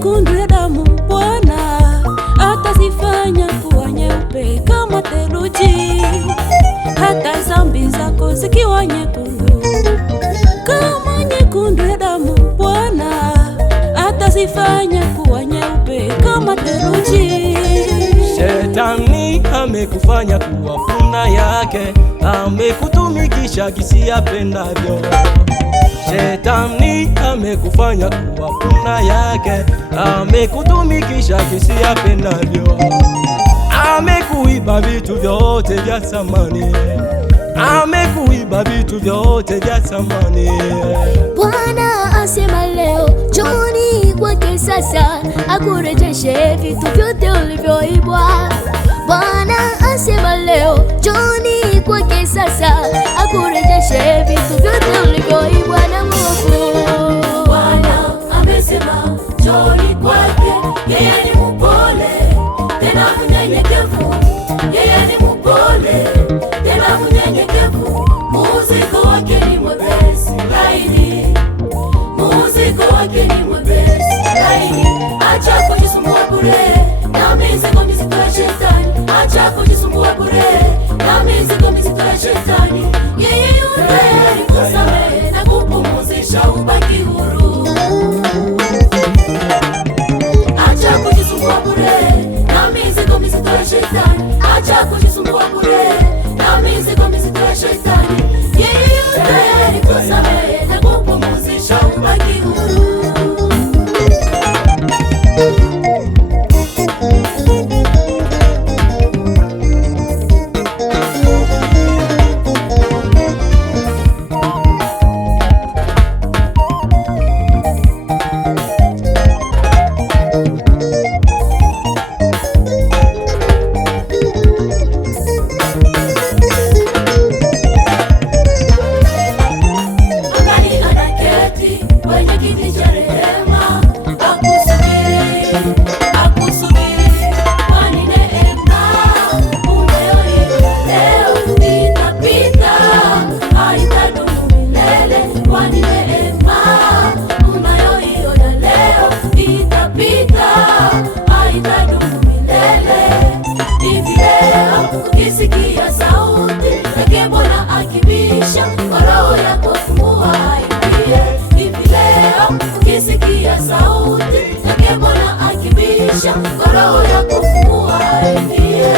nyekundu ya damu, Bwana atazifanya kuwa nyeupe kama theluji, hata dhambi zako zikiwa nyekundu kama nyekundu ya damu, Bwana atazifanya kuwa nyeupe kama theluji. Shetani amekufanya kuwa punda yake, amekutumikisha kisi apendavyo. Shetani amekufanya kuwa punda yake, amekutumikisha kisi apendavyo. Amekuiba vitu vyote vya thamani, amekuiba vitu vyote vya thamani. Bwana asema leo, njoni kwake sasa, akurejeshe vitu vyote ulivyoibwa. Bwana asema leo, njoni kwake sasa, akurejeshe vitu vyote ulivyoibwa na mwovu. Bwana amesema njoni kwake, yeye ni mpole tena mnyenyekevu, yeye ni mpole tena mnyenyekevu. Mzigo wake ni mwepesi laini, mzigo wake ni mwepesi laini. Acha kujisumbua bure na mizigo mizito ya shetani, acha kujisumbua bure na mizigo mizito ya shetani. Yeye yu tayari kusamehe na kupumzisha ubaki huru. Acha kujisumbua bure na mizigo mizito ya shetani, acha kujisumbua bure na mizigo mizito ya shetani. Yeye yu tayari kusamehe na kupumzisha ubaki huru. Kwenye kiti cha rehema akusubiri, kwani neema unayoiona leo itapita, haitadumu milele. Kwani neema unayoiona leo itapita, haitadumu milele. Hivi leo ukisikia sauti yake Bwana akibisha, kwa roho yako fungua aingie. Ukisikia sauti yake Bwana akibisha, kwa roho yako fungua aingie.